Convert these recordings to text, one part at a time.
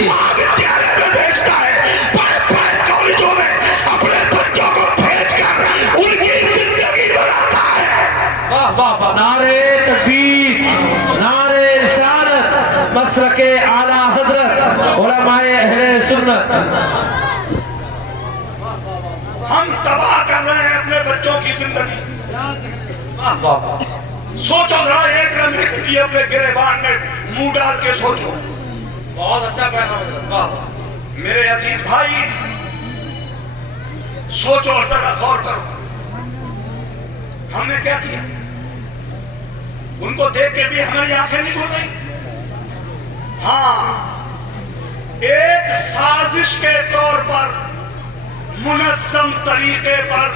महाविद्यालय में भेजता है, बड़े बड़े कॉलेजों में अपने बच्चों को भेजकर उनकी जिंदगी बनाता है। वाह वाह वाह, नारे तकबीर, नारे रिसालत, मसलके आला हजरत, उलमाए अहले सुन्नत। हम तबाह कर रहे हैं अपने बच्चों की जिंदगी। वाह वाह वाह, सोचो जरा, एक लम्हे के लिए अपने गिरेबान में मुंह डाल के सोचो। बहुत अच्छा पैगाम है। वाह वाह, मेरे अजीज भाई, सोचो और जरा गौर करो, हमने क्या किया? उनको देख के भी हमारी आंखें नहीं खुल गई। हाँ, एक साजिश के तौर पर, मुनज़्ज़म तरीके पर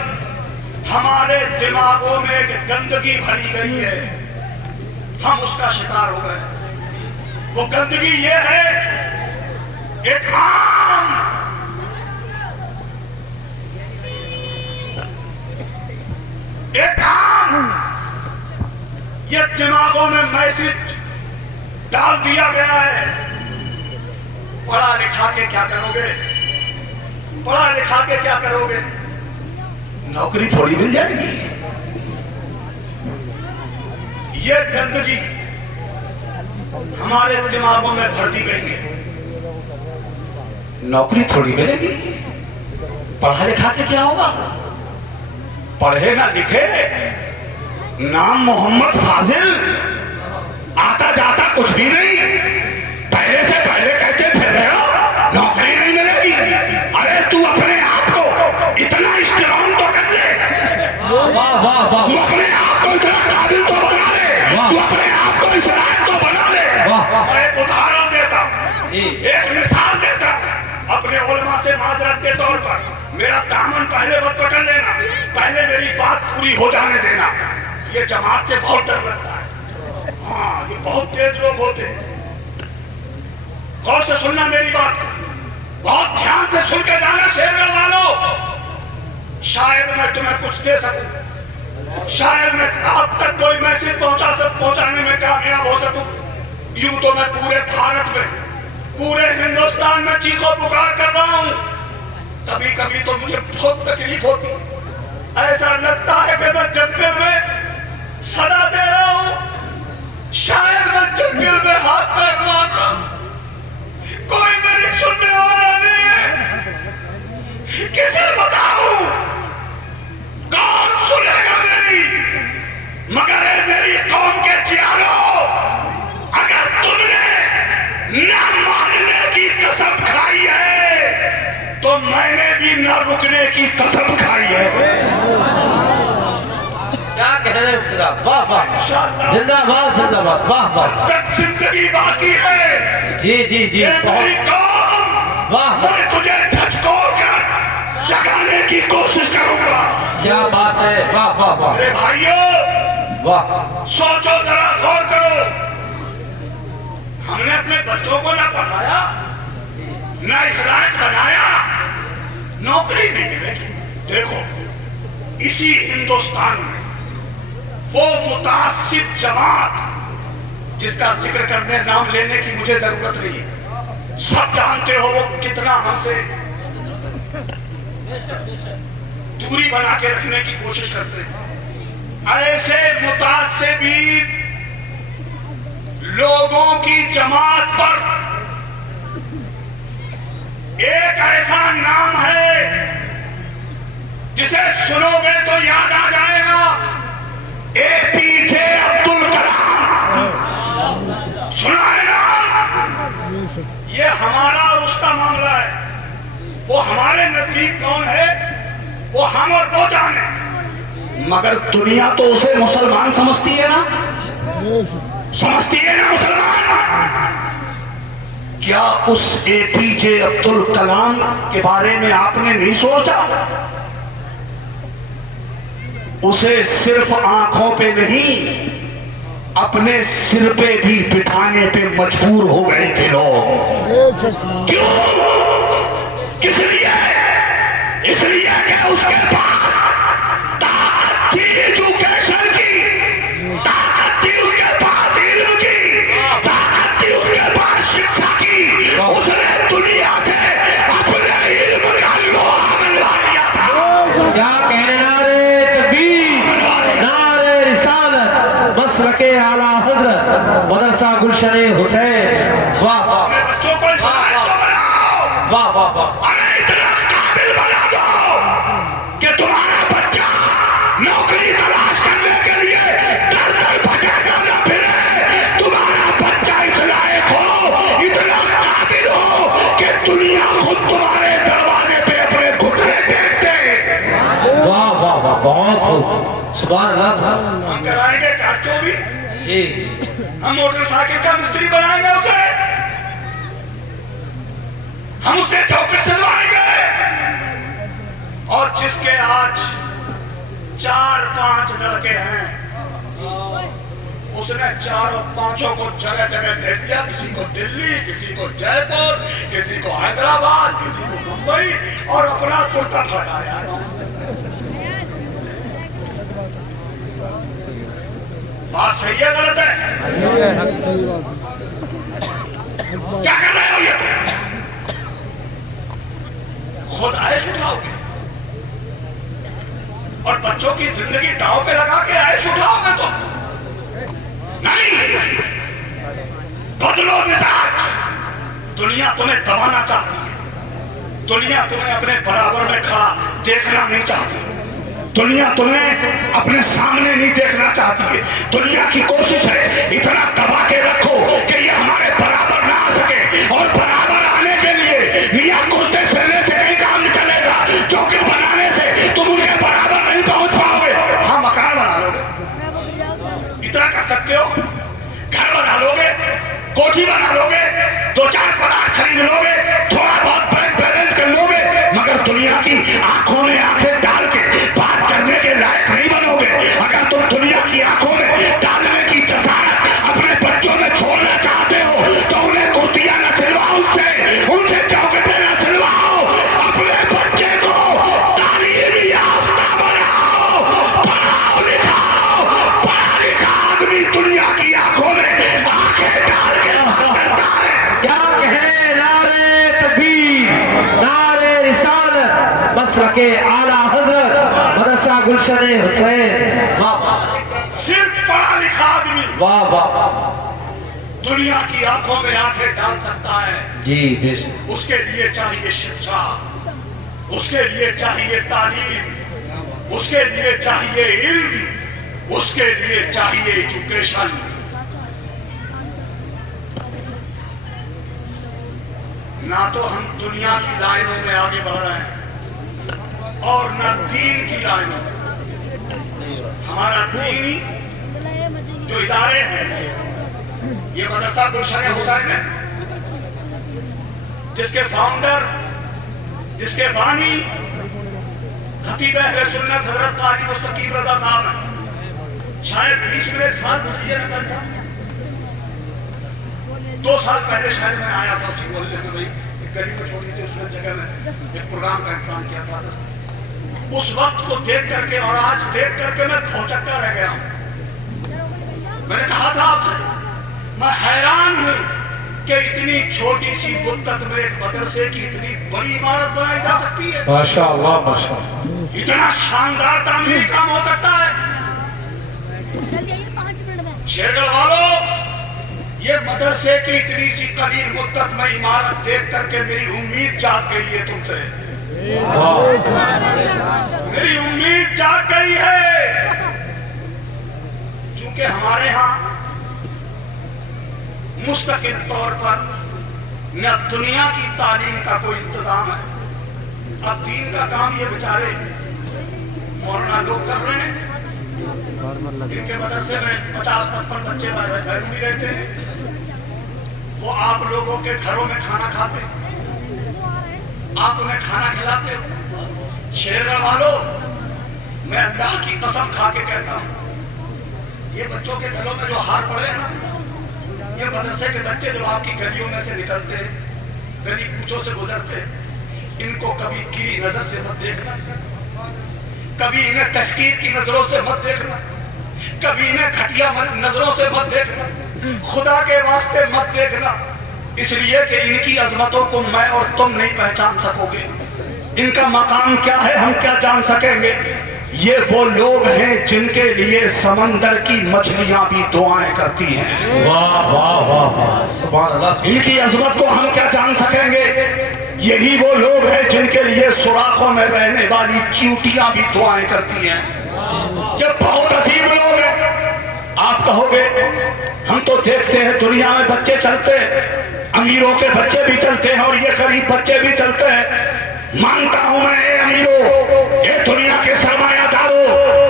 हमारे दिमागों में एक गंदगी भरी गई है, हम उसका शिकार हो गए। वो गंदगी ये है, एक आम ये दिमागों में मैसेज डाल दिया गया है, पढ़ा लिखा के क्या करोगे? पढ़ा लिखा के क्या करोगे? नौकरी थोड़ी मिल जाएगी। ये गंदगी हमारे दिमागों में भर दी गई है। नौकरी थोड़ी मिलेगी, पढ़ा लिखा के क्या होगा? पढ़े ना लिखे, नाम मोहम्मद फाजिल, आता जाता कुछ भी नहीं, पहले से पहले कहते फिर रहे हो नौकरी नहीं मिलेगी। अरे तू अपने आप को इतना स्ट्रांग तो कर ले, वाह वाह वाह, तू अपने आप को इतना काबिल तो बना ले, तू अपने आप को इस लायक तो बना ले। मैं एक उदाहरण देता हूँ, एक मिसाल देता हूँ अपने उलमा से माजरत के तौर पर। मेरा दामन पहले मत पकड़ लेना, पहले मेरी बात पूरी हो जाने देना। ये जमात से बहुत डर लगता है। हाँ, ये बहुत तेज लोग होते हैं। गौर से सुनना मेरी बात, बहुत ध्यान से सुन के जाना शेरगढ़ वालों। शायद मैं तुम्हें कुछ दे सकूं, शायद मैं आप तक कोई मैसेज पहुंचाने में कामयाब हो सकूं। यूं तो मैं पूरे भारत में, पूरे हिंदुस्तान में चीखो पुकार कर रहा हूं। कभी कभी तो मुझे बहुत तकलीफ होती, ऐसा लगता है कि मैं जंगल में सदा दे रहा हूं, शायद मैं जंगल में हाथ पैर मार रहा हूं, कोई मेरी सुनने वाला नहीं है। किसे बताऊं, कौन सुनेगा मेरी? मगर मेरी कौम के जियालो, अगर तुमने न मानने की कसम खाई है तो मैंने भी न रुकने की कसम खाई है। क्या कह रहे हैं? वाह वाह, जिंदाबाद जिंदाबाद, वाह वाह। जब तक जिंदगी बाकी है, जी जी जी, मेरी कौम, वाह, मैं तुझे झकझोर कर जगाने की कोशिश करूंगा। क्या बात है, वाह वाह वाह। मेरे भाइयों, वाह, सोचो जरा, गौर करो। हमने अपने बच्चों को ना पढ़ाया, ना इस लायक बनाया, नौकरी नहीं मिलेगी। देखो, इसी हिंदुस्तान में वो मुतासिब जमात जिसका जिक्र करने, नाम लेने की मुझे जरूरत नहीं है, सब जानते हो वो कितना हमसे दूरी बना के रखने की कोशिश करते हैं। ऐसे मुतासिबीन लोगों की जमात पर एक ऐसा नाम है जिसे सुनोगे तो याद आ जाएगा, एपीजे अब्दुल कलाम। सुना है ना? ये हमारा और उसका मामला है। वो हमारे नजदीक कौन है वो हम और वो जाने, मगर दुनिया तो उसे मुसलमान समझती है ना, समझती है ना मुसलमान। क्या उस एपीजे अब्दुल कलाम के बारे में आपने नहीं सोचा? उसे सिर्फ आंखों पे नहीं, अपने सिर पे भी बिठाने पे मजबूर हो गए थे लोग। क्यों? किस लिए? इसलिए कि उसके पास ताकत थी एजुकेशन की, ताकत थी उसके पास इल्म की, ताकत थी उसके पास शिक्षा की। उसने गुलशन हुसैन। वाह वाह अपने बच्चों को इस लायक तो बनाओ, वाह वाह वाह। अरे इतना काबिल बना दो कि तुम्हारा बच्चा नौकरी तलाश करने के लिए दर दर भटकता न फिरे। तुम्हारा बच्चा इस लायक हो, इतना काबिल हो कि दुनिया खुद तुम्हारे दरवाजे पे अपने घुटने टेक दे। वाह वाह वाह, बहुत खूब, सुभान अल्लाह सुभान। हम कराएंगे कार्चो भी, जी हम मोटरसाइकिल का मिस्त्री बनाएंगे उसे, हम उससे चौकट सिलवाएंगे। और जिसके आज 4-5 लड़के हैं, उसने 4 और 5 को जगह जगह भेज दिया, किसी को दिल्ली, किसी को जयपुर, किसी को हैदराबाद, किसी को मुंबई, और अपना कुर्ता फड़काया। बात सही है गलत है? क्या कर रहे हो ये? खुद आयश उठाओगे और बच्चों की जिंदगी दांव पे लगा के आयश उठाओगे तो नहीं। बदलो मिजाज। दुनिया तुम्हें दबाना चाहती है, दुनिया तुम्हें अपने बराबर में खड़ा देखना नहीं चाहती, दुनिया तुम्हें अपने सामने नहीं देखना चाहती है। दुनिया की कोशिश है इतना दबा के रखो कि ये हमारे बराबर ना आ सके, और बराबर आने के लिए मियां कुर्ते सिलने से कहीं काम नहीं चलेगा, चौकी बनाने से तुम उनके बराबर नहीं पहुंच पाओगे। हाँ, मकान बना लोगे, इतना कर सकते हो, घर बना लोगे, कोठी बना लोगे, 2-4 प्लाट खरीद लोगे, थोड़ा बहुत बैंक बैलेंस कर लोगे, मगर दुनिया की आंखों में आंखें डाल के बात करने के लायक नहीं बनोगे। अगर तुम दुनिया की आंखों में डालने की जसारत अपने बच्चों में छोड़ना चाहते हो तो उन्हें कुर्तियां न सिलवाओ, उनसे चौकटें न सिलवाओ, अपने बच्चे को तालीम याफ्ता बनाओ, पढ़ाओ लिखाओ। पढ़ा लिखा आदमी दुनिया की आंखों में आंखें डाल के बात करता है। क्या कहने, नारे तकबीर, नारे रिसालत, मसरके आला हजरत मदरसा गुलशन हुसैन। सिर्फ पढ़ा लिखा आदमी वाह वाह, दुनिया की आंखों में आंखें डाल सकता है। जी बेशक। उसके लिए चाहिए शिक्षा, उसके लिए चाहिए तालीम, उसके लिए चाहिए इल्म, उसके लिए चाहिए एजुकेशन। ना तो हम दुनिया की लाइनों में आगे बढ़ रहे हैं और ना दीन की लाइनों में। हमारा दीनी जो इदारे हैं, ये मदरसा गुलशन हुसैन है, जिसके फाउंडर, जिसके बानी खतीब अहले सुन्नत हजरत कारी मुस्तकीम रज़ा साहब हैं। शायद बीच में एक साल गुजरिए ना कल साहब, 2 साल पहले शायद मैं आया था उसी मोहल्ले में, भाई एक गली में छोटी सी उसमें जगह में एक प्रोग्राम का इंतजाम किया था। उस वक्त को देख करके और आज देख करके मैं भौचक्का रह गया हूं। मैंने कहा था आपसे, मैं हैरान हूं कि इतनी छोटी सी मुद्दत में एक मदरसे की इतनी बड़ी इमारत बनाई जा सकती है। माशाअल्लाह माशाअल्लाह, इतना शानदार तामीरी काम हो सकता है। शेरगढ़ वालों, ये मदरसे की इतनी सी कलील मुद्दत में इमारत देख करके मेरी उम्मीद जाग गई है तुमसे, मेरी उम्मीद जाग गई है। क्योंकि हमारे यहाँ मुस्तकिल तौर पर न दुनिया की तालीम का कोई इंतजाम है, अब दीन का काम ये बेचारे मौलाना लोग कर रहे हैं। इनके मदरसे में 50-55 बच्चे भी रहते हैं। वो आप लोगों के घरों में खाना खाते हैं, आप उन्हें खाना खिलाते हो। शेरगढ़ वालों, मैं अल्लाह की कसम खा के कहता हूँ, ये बच्चों के घरों में जो हार पड़े हैं ना, ये मदरसे के बच्चे जो आपकी गलियों में से निकलते हैं, गली कूचों से गुजरते हैं, इनको कभी गिरी नजर से मत देखना, कभी इन्हें तहकीर की नजरों से मत देखना, कभी इन्हें घटिया नजरों से मत देखना, खुदा के वास्ते मत देखना। इसलिए कि इनकी अजमतों को मैं और तुम नहीं पहचान सकोगे। इनका मकाम क्या है हम क्या जान सकेंगे। یہ وہ لوگ ہیں جن کے لیے سمندر کی مچھلیاں بھی دعائیں کرتی ہیں. واہ واہ واہ واہ سبحان اللہ. ان کی عظمت کو ہم کیا جان سکیں گے؟ یہی وہ لوگ ہیں جن کے لیے سوراخوں میں رہنے والی چیونٹیاں بھی دعائیں کرتی ہیں. یہ بہت عظیم لوگ ہیں. آپ کہو گے ہم تو دیکھتے ہیں دنیا میں بچے چلتے ہیں, امیروں کے بچے بھی چلتے ہیں اور یہ غریب بچے بھی چلتے ہیں. مانتا ہوں میں, اے امیروں, اے دنیا کے سرمایہ داروں,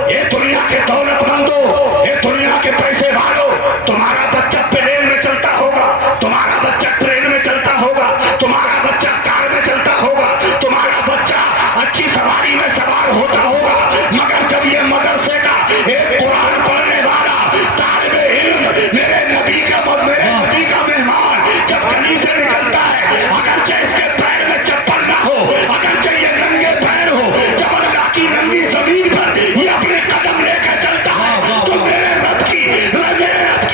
اے دنیا کے دولت مندوں, اے دنیا کے پیسے والوں, تمہارا بچہ پلین میں چلتا ہوگا, تمہارا بچہ ٹرین میں چلتا ہوگا, تمہارا بچہ کار میں چلتا ہوگا, تمہارا بچہ اچھی سواری میں سوار ہوتا ہوگا, مگر جب یہ مدرسے کا ایک قرآن پڑھنے والا طالب علم, میرے نبی کا مہمان جب گلی سے نکلتا ہے, اگرچہ اس کے پیر میں چپل نہ ہو, اگرچہ یہ ننگے پیر ہو, جب اللہ کی ننگی زمین پر یہ اپنے قدم لے کے چلتا ہے تو میرے رب کی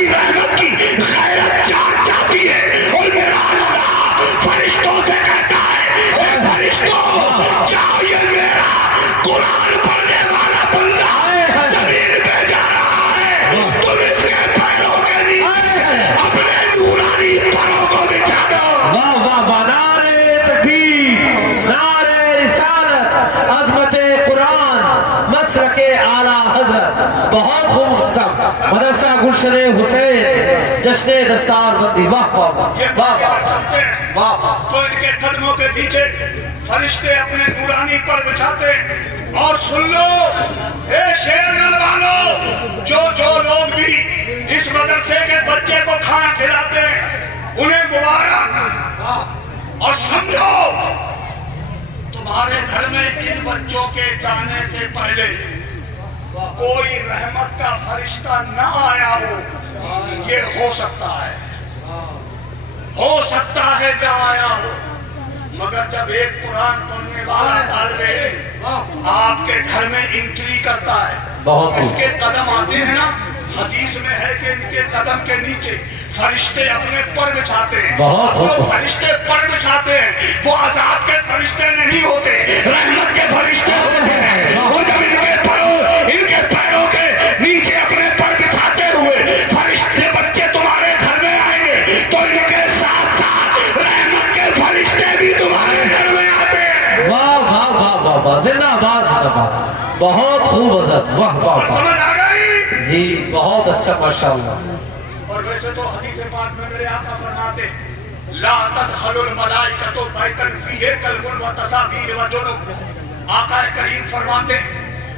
رحمت کی غیرت جاگ جاتی ہے. اور میرا اللہ فرشتوں سے کہتا ہے, اے فرشتوں, جاؤ, یہ میرا قرآن پڑھنے والا بندہ زمین پہ جا رہا ہے, تم اس کے پیروں کے نیچے اپنے نورانی پروں کو بچھا دو. واہ واہ واہ. نعرے تکبیر, نعرے رسالت, عظمت قرآن, مسلک اعلیٰ حضرت. بہت خوب سب مدرسہ گلشن حسین, جشن دستار بندی. واہ واہ واہ یہ واہ بات کرتے ہیں واہ. تو ان کے قدموں کے نیچے فرشتے اپنے نورانی پر بچھاتے ہیں. اور سن لو اے شیرگل والو, جو لوگ بھی اس مدرسے کے بچے کو کھانا کھلاتے ہیں انہیں مبارک. اور سمجھو تمہارے گھر میں ان بچوں کے جانے سے پہلے کوئی رحمت کا فرشتہ نہ آیا ہو, یہ ہو سکتا ہے نہ آیا ہو, مگر جب ایک قرآن پڑھنے والا طالب علم آپ کے گھر میں انٹری کرتا ہے, اس کے قدم آتے ہیں نا, حدیث میں ہے کہ اس کے قدم کے نیچے فرشتے اپنے پر بچھاتے ہیں. جو فرشتے پر بچھاتے ہیں وہ عذاب کے فرشتے نہیں ہوتے, رحمت کے فرشتے ہوتے ہیں. اور جب ان کے پیروں کے نیچے اپنے پر بچھاتے ہوئے فرشتے بچے تمہارے گھر میں آئیں گے تو ان کے ساتھ ساتھ رحمت کے فرشتے بھی تمہارے گھر میں آتے ہیں. واہ واہ واہ واہ واہ. زندہ آباد, زندہ آباد. بہت خوب حضرت. واہ واہ واہ. سمجھ آ گئی جی بہت اچھا ماشاءاللہ. اور ویسے تو حدیث پاک میں میرے آقا فرماتے لا تدخل الملائکۃ بیتا فیہ کلب و تصاویر و جنب. آقا کریم فرماتے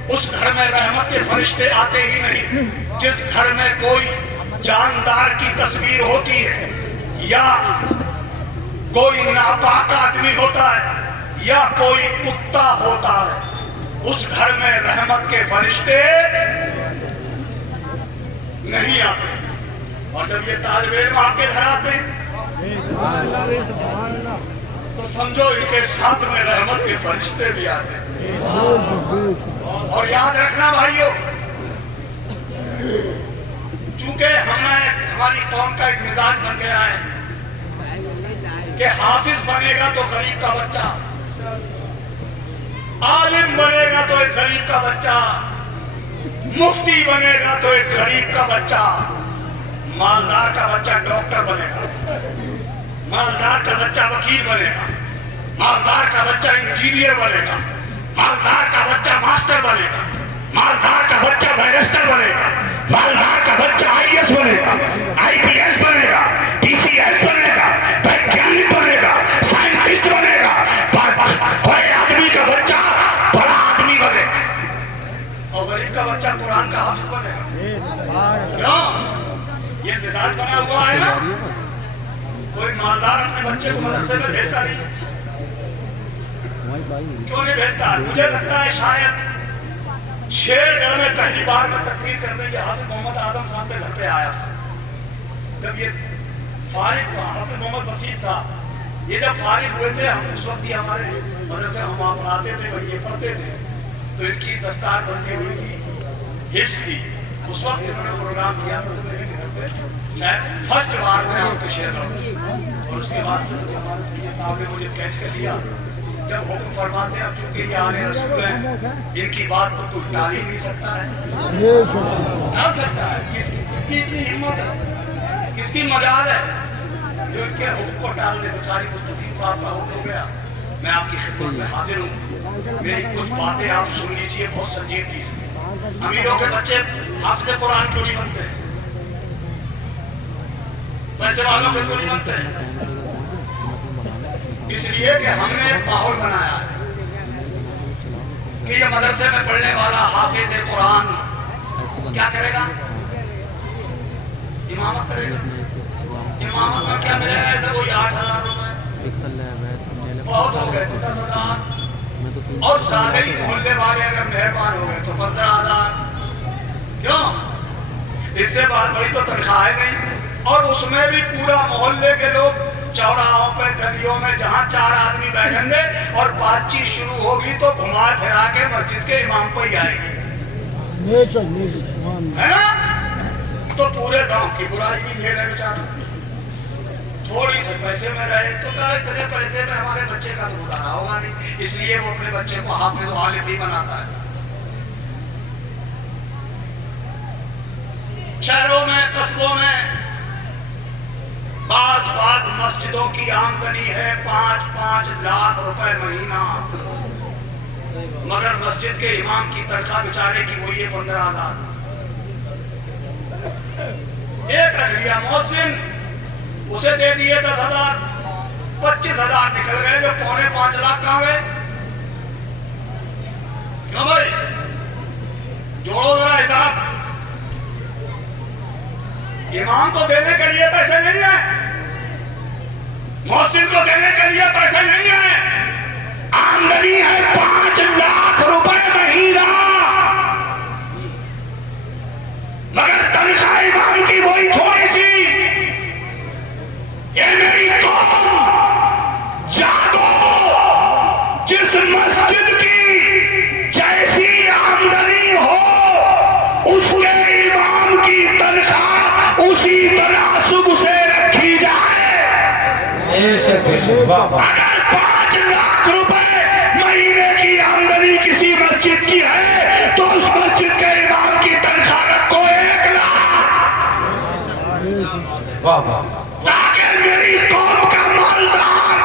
اس گھر میں رحمت کے فرشتے آتے ہی نہیں جس گھر میں کوئی جاندار کی تصویر ہوتی ہے, یا کوئی ناپاک آدمی ہوتا ہے, یا کوئی کتا ہوتا ہے. اس گھر میں رحمت کے فرشتے نہیں آتے. اور جب یہ طالب علم آپ کے گھر آتے ہیں تو سمجھو ان کے ساتھ میں رحمت کے فرشتے بھی آتے ہیں. اور یاد رکھنا بھائیو, چونکہ ہماری قوم کا ایک مزاج بن گیا ہے کہ حافظ بنے گا تو غریب کا بچہ, عالم بنے گا تو ایک غریب کا بچہ, مفتی بنے گا تو ایک غریب کا بچہ, مالدار کا بچہ ڈاکٹر بنے گا, مالدار کا بچہ وکیل بنے گا, مالدار کا بچہ انجینئر بنے گا, مالدار کا بچہ ماسٹر بنے گا, مالدار کا بچہ بیرسٹر بنے گا, مالدار کا بچہ آئی ایس بنے گا, آئی پی ایس بنے گا, پی سی ایس بنے گا, ویگیانک بنے گا, سائنٹسٹ بنے گا, بڑے آدمی کا بچہ بڑا آدمی بنے گا, اور غریب کا بچہ قرآن کا حافظ بنے گا. کیوں؟ یہ مزاج بنا ہوا ہے نا. کوئی مالدار اپنے بچے کو مدرسے میں بھیجتا نہیں. کیوں نہیں بھیجتا؟ مجھے لگتا ہے شاید شیر گڑھ میں پہلی بار میں تقریر کرنے یہ حافظ محمد اعظم صاحب کے گھر پہ آیا تھا. جب یہ فارغ ہوا, حافظ محمد وسیع صاحب یہ جب فارغ ہوئے تھے, ہم اس وقت ہی ہمارے مدرسے ہم وہاں پڑھاتے تھے, وہی یہ پڑھتے تھے, تو ان کی دستار بندی ہوئی تھی حفظ کی. اس وقت انہوں نے پروگرام کیا تھا تو میرے گھر پہ شاید فرسٹ بار میں آپ کے شعر گاؤں, اور اس کے بعد سے ہمارے سید صاحب نے مجھے کیچ کر لیا जब हुक्म फरमाते हैं, अब चूंकि ये आले रसूल हैं, इनकी बात तो कोई टाल ही नहीं सकता है। टाल सकता है? किसकी इतनी हिम्मत है, किसकी मजाल है जो इनके हुक्म को टाल दे? बेचारी मुस्तकीम साहब का हुक्म हो गया, मैं आपकी खिदमत में हाजिर हूँ, मेरी कुछ बातें आप सुन लीजिए बहुत संजीदगी से। अमीरों के बच्चे हाफिज कुरान क्यों नहीं बनते? पैसे वालों के क्यों नहीं बनते? इसलिए कि हमने एक माहौल बनाया है कि ये मदरसे में पढ़ने वाला हाफिज कुरान क्या करेगा? इमामत करेगा। इमामत में क्या मिलेगा? इधर वही 8,000 रुपए, बहुत हो गए तो 10,000, और ज्यादा ही मोहल्ले वाले अगर मेहरबान हो गए तो 15,000। क्यों? इससे बात बड़ी तो तनख्वाह नहीं, और उसमें भी पूरा मोहल्ले के लोग चौराहों पे गलियों में जहां 4 आदमी बैठेंगे और बातचीत शुरू होगी तो घुमा फिरा के मस्जिद के इमाम पर ही आएगी, है ना? तो पूरे गांव की बुराई भी झेले बेचारा। थोड़ी से पैसे में रहे तो क्या इतने पैसे में हमारे बच्चे का तो गुजारा होगा नहीं, इसलिए वो अपने बच्चे को हाफिज आलिम भी बनाता है। शहरों में, कस्बों में बाज मस्जिदों की आमदनी है 5-5 लाख रुपए महीना, मगर मस्जिद के इमाम की तनख्वाह बेचारे की वही है 15,000। एक रख लिया मोहसिन, उसे दे दिए 10,000, 25,000 निकल गए, जो 4.25 लाख कहाँ गए? क्यों भाई? जोड़ो जरा हिसाब। इमाम को देने के लिए पैसे नहीं है, मोहसिन को देने के लिए पैसे नहीं है, आमदनी है 5 लाख रुपए महीना, मगर तनख्वाह इमाम की वही थोड़ी सी। ये मेरी कौम जागो, जिस मस्जिद की जैसी आमदनी हो उसके इमाम की तनख्वाह उसी तनासुब से रखी जाए। अगर 5 लाख रुपए महीने की आमदनी किसी मस्जिद की है तो उस मस्जिद के इमाम की तनख्वाह रखो 1 लाख, ताकि मेरी कौम का मालदार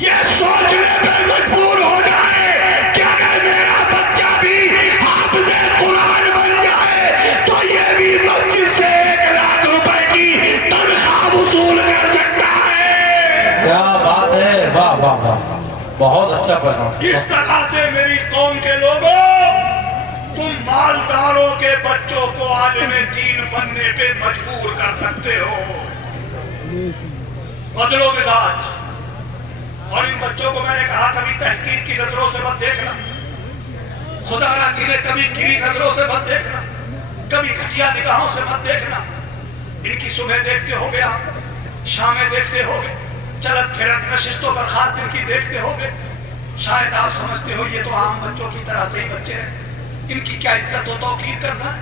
ये सोचने पे मजबूर हो जाए कि अगर मेरा बच्चा भी हाफिज कुरान बन जाए तो ये भी मस्जिद से 1 लाख रुपए की तनख्वाह वसूल कर सकता है। क्या बात है, वाह वाह वाह, बहुत अच्छा पढ़ा। इस तरह से मेरी कौम के लोगों, तुम मालदारों के बच्चों को आलिम दीन बनने पे मजबूर कर सकते हो। बदलो मिजाज। और इन बच्चों को मैंने कहा कभी तहकीर की नजरों से मत देखना, खुदा ना गिरे कभी गिरी नजरों से मत देखना, कभी घटिया निगाहों से मत देखना। इनकी सुबह देखते होगे आप, शामें देखते होगे, चलत फिरत नशिस्तों पर खास दिन की देखते होगे, शायद आप समझते हो ये तो आम बच्चों की तरह से ही बच्चे हैं, इनकी क्या इज्जत हो तौकीर करना है।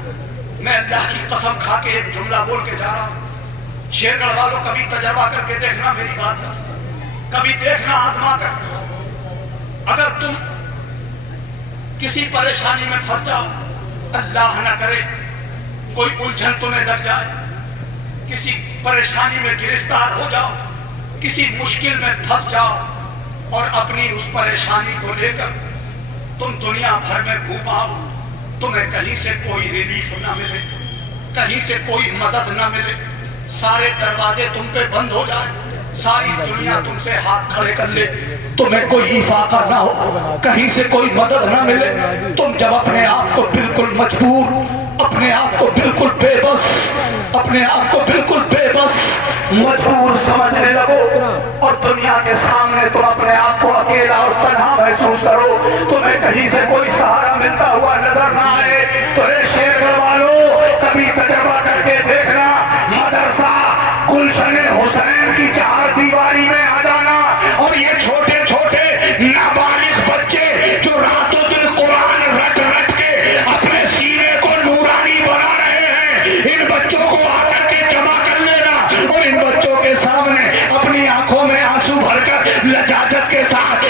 मैं अल्लाह की कसम खा के एक जुमला बोल के जा रहा हूँ, शेरगढ़ वालों कभी तजर्बा करके देखना मेरी बात का, कभी देखना आजमा कर। अगर तुम किसी परेशानी में फंस जाओ, अल्लाह न करे कोई उलझन तुम्हें लग जाए, किसी परेशानी में गिरफ्तार हो जाओ, किसी मुश्किल में फंस जाओ और अपनी उस परेशानी को लेकर तुम दुनिया भर में घूम आओ, तुम्हें कहीं से कोई रिलीफ ना मिले, कहीं से कोई मदद ना मिले, सारे दरवाजे तुम पे बंद हो जाए, सारी दुनिया तुमसे हाथ खड़े कर ले, तुम्हें कोई इफाका ना हो, कहीं से कोई मदद ना मिले, तुम जब अपने आप को बिल्कुल मजबूर, अपने आप को बिल्कुल बेबस, अपने आप को बिल्कुल बेबस मजबूर समझने लगो और दुनिया के सामने तुम अपने आप को अकेला और तन्हा महसूस करो, तुम्हें कहीं से कोई सहारा मिलता हुआ नजर ना आए, तो ए शेरगढ़ वालों कभी तजर्बा करके देखना, मदरसा गुलशन हुसैन की 4 दीवारी में आ जाना और ये छोटे छोटे नाबालिग बच्चे जो रातों दिन कुरान रट रट के अपने सीने को नूरानी बना रहे हैं, इन बच्चों को आकर के जमा कर लेना और इन बच्चों के सामने अपनी आंखों में आंसू भरकर लजाजत के साथ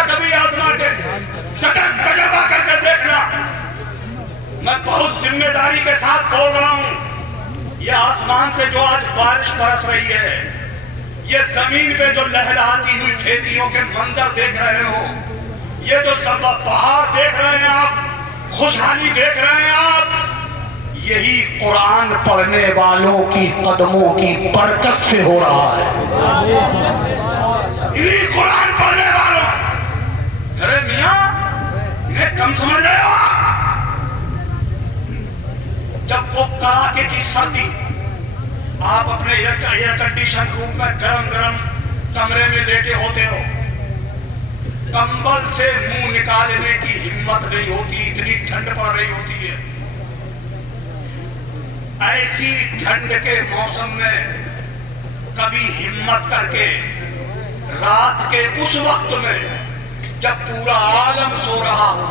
دیکھا کبھی آزما کے تجربہ کر کے دیکھنا. میں بہت ذمہ داری کے ساتھ بول رہا ہوں. یہ آسمان سے جو آج بارش برس رہی ہے, یہ زمین پہ جو لہلاتی ہوئی کھیتیوں کے منظر دیکھ رہے ہو, یہ جو سب بہار دیکھ رہے ہیں آپ, خوشحالی دیکھ رہے ہیں آپ, یہی قرآن پڑھنے والوں کی قدموں کی برکت سے ہو رہا ہے. انہی قرآن پڑھنے والوں. ارے میاں میں کم سمجھ رہے ہو. جب وہ کڑاکے کی سردی, آپ اپنے ایئر کنڈیشن روم میں گرم گرم کمرے میں لیٹے ہوتے ہو, کمبل سے منہ نکالنے کی ہمت نہیں ہوتی, اتنی ٹھنڈ پڑ رہی ہوتی ہے. ایسی ٹھنڈ کے موسم میں کبھی ہمت کر کے رات کے اس وقت میں جب پورا عالم سو رہا ہو,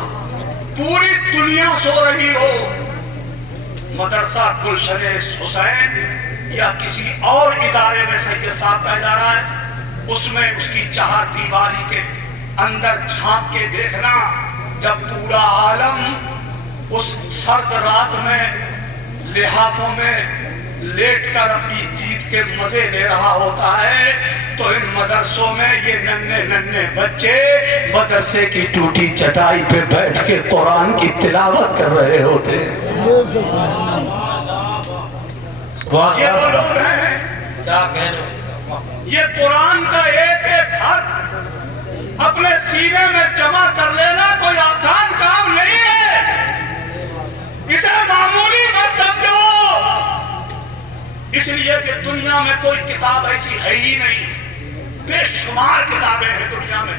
پوری دنیا سو رہی ہو, مدرسہ گلشن حسین یا کسی اور ادارے میں سید صاحب کا ادارہ ہے, اس میں اس کی چہار دیواری کے اندر جھانک کے دیکھنا, جب پورا عالم اس سرد رات میں لحافوں میں لیٹ کر اپنی عید کے مزے لے رہا ہوتا ہے, تو ان مدرسوں میں یہ ننھے ننھے بچے مدرسے کی ٹوٹی چٹائی پہ بیٹھ کے قرآن کی تلاوت کر رہے ہوتے ہیں. یہ وہ لوگ ہیں, یہ قرآن کا ایک ایک حرف اپنے سینے میں جمع کر لینا کوئی آسان کام نہیں ہے. اسے معمولی مت سمجھو. اس لیے کہ دنیا میں کوئی کتاب ایسی ہے ہی نہیں. بے شمار کتابیں ہیں دنیا میں,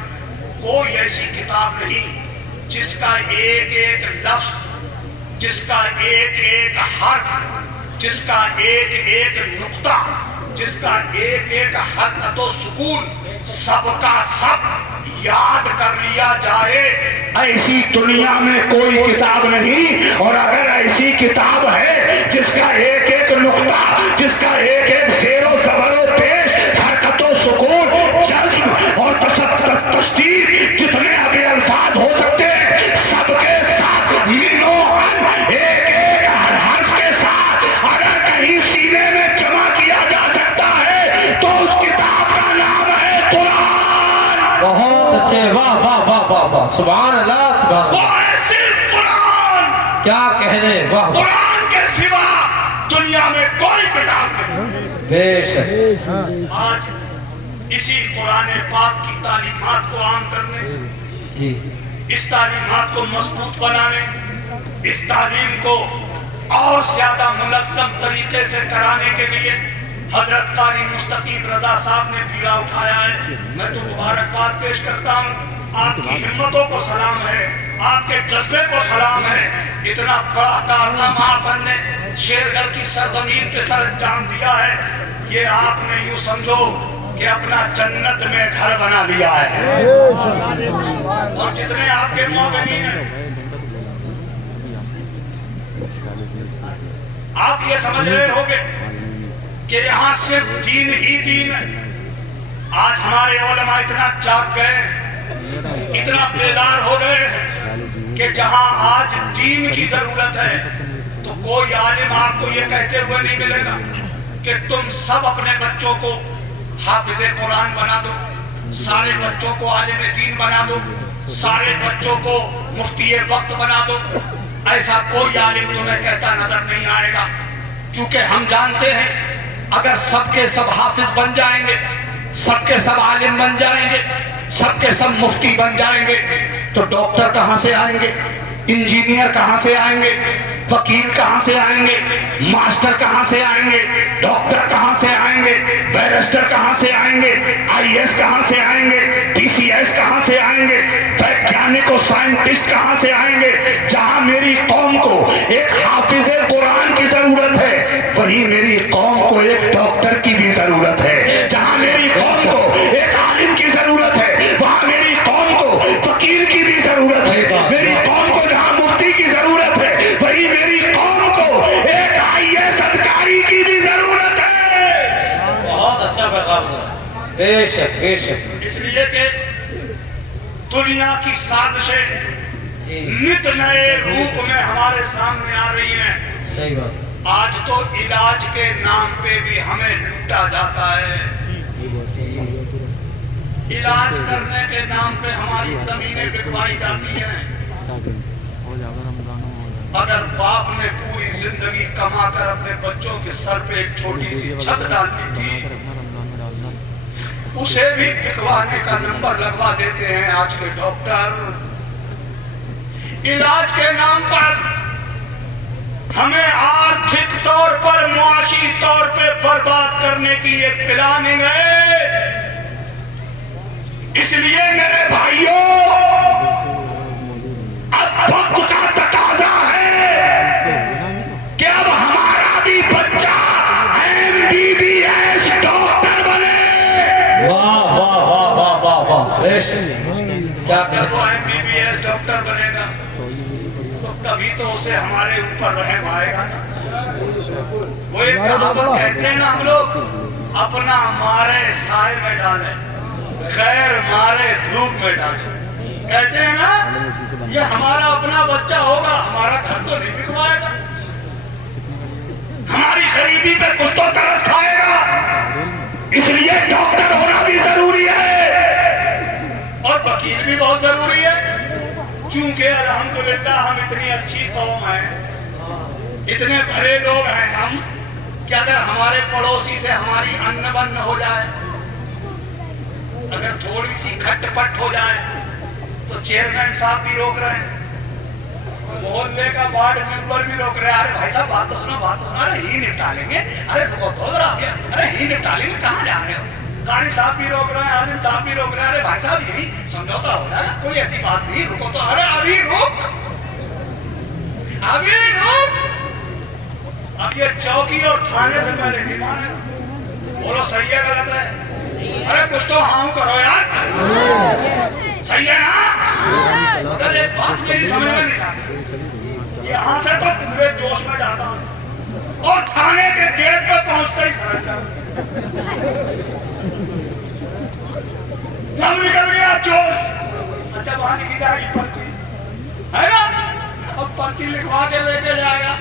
کوئی ایسی کتاب نہیں جس کا ایک ایک لفظ, جس کا ایک ایک حرف, جس کا ایک ایک نقطہ, جس کا ایک ایک حرکت و سکون سب کا سب یاد کر لیا جائے. ایسی دنیا میں کوئی کتاب نہیں. اور اگر ایسی کتاب ہے جس کا ایک ایک نقطہ, جس کا ایک ایک زیر و زبر و پیش, حرکت و سکون, جزم اور تشدید, جتنے ابھی الفاظ ہو سکتے ہیں سب کے ساتھ منوہن ایک ایک حرف کے ساتھ اگر کہیں سینے میں جمع کیا جا سکتا ہے تو اس کتاب کا نام ہے قرآن. بہت اچھے, واہ واہ واہ واہ واہ, سبحان اللہ سبحان اللہ. وہ ہے صرف قرآن. کیا کہنے, واہ واہ. قرآن کے سوا دنیا میں کوئی کتاب نہیں. بے شک. آج اسی قرآن پاک کی تعلیمات کو عام کرنے, جی, اس تعلیمات کو مضبوط بنانے, اس تعلیم کو اور زیادہ منظم طریقے سے کرانے کے لیے حضرت قاری مستقیم رضا صاحب نے بیڑا اٹھایا ہے. میں تو مبارکباد پیش کرتا ہوں. آپ کی ہمتوں کو سلام ہے, آپ کے جذبے کو سلام ہے. اتنا بڑا کارنامہ آپ نے شیرگل کی سرزمین پہ سر انجام دیا ہے. یہ آپ نے یوں سمجھو کہ اپنا جنت میں گھر بنا لیا ہے. اور جتنے آپ کے مومنین ہیں, آپ یہ سمجھ رہے ہوگے کہ یہاں صرف دین ہی دین ہے. آج ہمارے علماء اتنا جاگ گئے, اتنا بیدار ہو گئے ہیں کہ جہاں آج دین کی ضرورت ہے تو کوئی عالم آپ کو یہ کہتے ہوئے نہیں ملے گا کہ تم سب اپنے بچوں کو حافظ قرآن بنا دو, سارے بچوں کو عالم دین بنا دو, سارے بچوں کو مفتی وقت بنا دو. ایسا کوئی عالم تمہیں کہتا نظر نہیں آئے گا, کیونکہ ہم جانتے ہیں اگر سب کے سب حافظ بن جائیں گے, سب کے سب عالم بن جائیں گے, سب کے سب مفتی بن جائیں گے, تو ڈاکٹر کہاں سے آئیں گے, انجینئر کہاں سے آئیں گے, وکیل کہاں سے آئیں گے, ماسٹر کہاں سے آئیں گے, ڈاکٹر کہاں سے آئیں گے, بیرسٹر کہاں سے آئیں گے, آئی ایس کہاں سے آئیں گے, پی سی ایس کہاں سے آئیں گے, ویگیانک و سائنٹسٹ کہاں سے آئیں گے. جہاں میری قوم کو ایک حافظ قرآن کی ضرورت ہے, وہی میری قوم کو ایک ڈاکٹر کی بھی ضرورت ہے. جہاں میری قوم کو ایک عالم کی ضرورت ہے, وہاں میری قوم کو فقیر کی بھی ضرورت ہے. میری قوم کو جہاں مفتی کی ضرورت ہے, وہی میری قوم کو ایک آئی ایس ادھکاری کی بھی ضرورت ہے. بہت اچھا پیغام. بے شک بے شک. اس لیے کہ دنیا दुनिया की साजिशें नित नए रूप में हमारे सामने आ रही हैं। सही बात। आज तो इलाज के नाम पे भी हमें लूटा जाता है। इलाज करने के नाम पे हमारी जमीनें बिकवाई जाती हैं। अगर बाप ने पूरी जिंदगी कमाकर अपने बच्चों के सर पे एक छोटी सी छत डाल दी थी, उसे भी बिकवाने का नंबर लगवा देते हैं आज के डॉक्टर। इलाज के नाम पर हमें आर्थिक तौर पर, मुआशी तौर पे बर्बाद करने की ये प्लानिंग है। इसलिए मेरे भाइयों, अब वक्त का तकाजा है कि अब हमारा भी बच्चा MBBS डॉक्टर बने। वाह वाह वाह वाह वाह वाह। क्या जब वो MBBS डॉक्टर बनेगा तो कभी तो उसे हमारे ऊपर रहम आएगा ना। वो एक कहावत कहते हैं ना हम लोग, अपना मारे साए में डाले, खैर मारे धूप में डाले। कहते हैं ना, ये हमारा अपना बच्चा होगा, हमारा घर तो नहीं बिकवाएगा, हमारी गरीबी पे कुछ तो तरस खाएगा। इसलिए डॉक्टर होना भी जरूरी है और वकील भी बहुत जरूरी है। क्योंकि अल्हम्दुलिल्लाह हम इतनी अच्छी कौम हैं, इतने भले लोग हैं हम, कि अगर हमारे पड़ोसी से हमारी अन्न बन्न हो जाए, अगर थोड़ी सी खटपट हो जाए तो चेयरमैन साहब भी रोक रहे हैं, मोहल्ले का वार्ड मेंबर भी रोक रहे हैं। अरे भाई साहब बात तो सुनो, बात तो सुनो। अरे ही निपटा लेंगे, अरे रुको तो जरा, अरे ही निपटा लेंगे, कहाँ जा रहे हो? कारी साहब भी रोक रहे हैं, आलिम साहब भी रोक रहे हैं। अरे भाई साहब यही समझौता हो रहा है, कोई ऐसी बात नहीं, रुको तो। अरे अभी रुक, अभी रुक। अब ये चौकी और थाने से पहले की माने, बोलो सही है गलत है? अरे कुछ तो हाँ करो यार, सही है ना? अगर एक बात मेरी समझ में नहीं आती, यहाँ से तो पूरे जोश में जाता हूँ और थाने के गेट पे पहुंचते ही सरेंडर। जब निकल गया जोश, अच्छा वहां लिखी जाएगी पर्ची, है ना? अब पर्ची लिखवा के लेके जाएगा।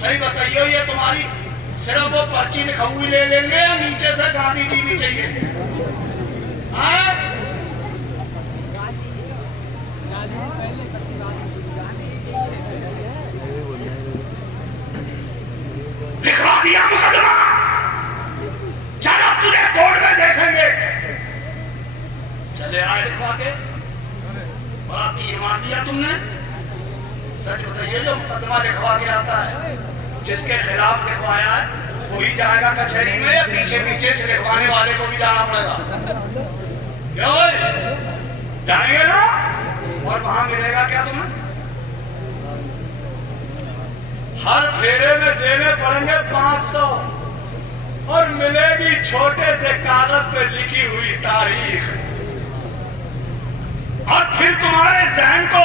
सही बताइए, ये तुम्हारी सिर्फ वो पर्ची लिखाई ले लेंगे या नीचे से गांधी जी भी चाहिए? लिखवा दिया मुकदमा, चलो तुझे कोर्ट में देखेंगे। चले आए लिखवा के, बड़ा तीर मार दिया तुमने। सच बताइए, जो मुकदमा लिखवा के आता है, जिसके खिलाफ लिखवाया है, वही जाएगा कचहरी में या पीछे पीछे से लिखवाने वाले को भी जाना पड़ेगा? क्यों जाएंगे ना? और वहां मिलेगा क्या तुम्हें? हर फेरे में देने पड़ेंगे 500 और मिलेगी छोटे से कागज पे लिखी हुई तारीख। और फिर तुम्हारे जहन को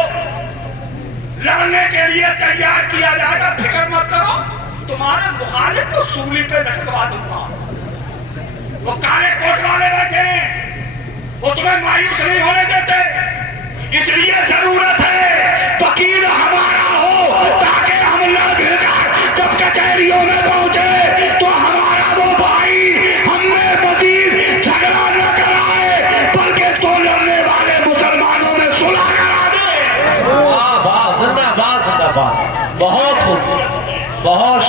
लड़ने के लिए तैयार किया जाएगा। फिक्र मत करो, तुम्हारे मुखालिफ को सूली पे लटकवा दूंगा। वो काले कोट वाले बैठे हैं, वो तुम्हें मायूस नहीं होने देते। इसलिए जरूरत है वकील हमारा हो, ताकि हम लड़ भिड़कर जब कचहरियों में पहुंचे तो हमारा वो भाई हमें मजीद झगड़ा न कराए, बल्कि तो लड़ने वाले मुसलमानों में सुलह करा दे। वाह वाह, जिंदाबाद जिंदाबाद। बहुत खूब, बहुत